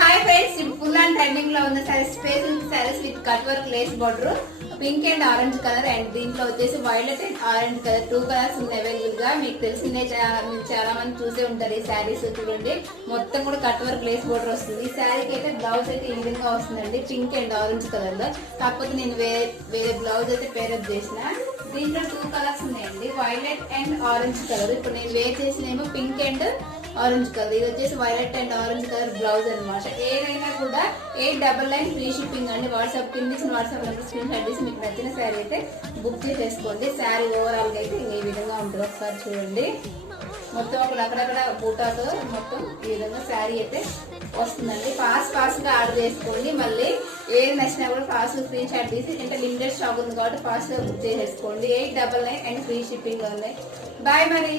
Hi friends, full and trending లో ఉన్న saris, space saris with cut work lace border, pink and orange colour and దీంట్లో వచ్చేసి violet and orange colour 2 colours ఉన్నాయి available గా. మీకు తెలిసిందే, మీరు చాలా మంది చూసే ఉంటారు ఈ శారీస్. చూడండి, మొత్తం కూడా కట్ వర్క్ లేస్ బార్డర్ వస్తుంది. ఈ శారీకి అయితే బ్లౌజ్ అయితే ఈ విధంగా వస్తుందండి, పింక్ అండ్ ఆరెంజ్ కలర్ లో. కాకపోతే నేను వేరే బ్లౌజ్ అయితే పేరప్ చేసిన. దీంట్లో 2 కలర్స్ ఉన్నాయండి, వైలెట్ అండ్ ఆరెంజ్ కలర్. ఇప్పుడు నేను వేర్ చేసినేమో పింక్ అండ్ ఆరెంజ్ కలర్, ఇది వచ్చేసి violet and orange colour blouse అనమాట. ఏదైనా కూడా 899 ఫ్రీ షిప్పింగ్ అండి. వాట్సాప్ కింద ఇచ్చిన వాట్సాప్ నెంబర్ స్క్రీన్ షాట్ చేసి మీకు నచ్చిన శారీ అయితే బుక్ చేసేసుకోండి. శారీ ఓవరాల్ గా అయితే ఈ విధంగా ఉంటుంది. ఒకసారి చూడండి, మొత్తం అక్కడక్కడ బూటాతో మొత్తం ఈ విధంగా శారీ అయితే వస్తుందండి. ఫాస్ట్ గా ఆర్డర్ చేసుకోండి. మళ్ళీ ఏది నచ్చినా కూడా ఫాస్ట్ స్క్రీన్ షాట్ తీసి, అంటే లిమిటెడ్ స్టాక్ ఉంది కాబట్టి ఫాస్ట్ గా బుక్ చేసేసుకోండి. 899 అండ్ ఫ్రీ షిప్పింగ్ ఉన్నాయి. బాయ్ మరి.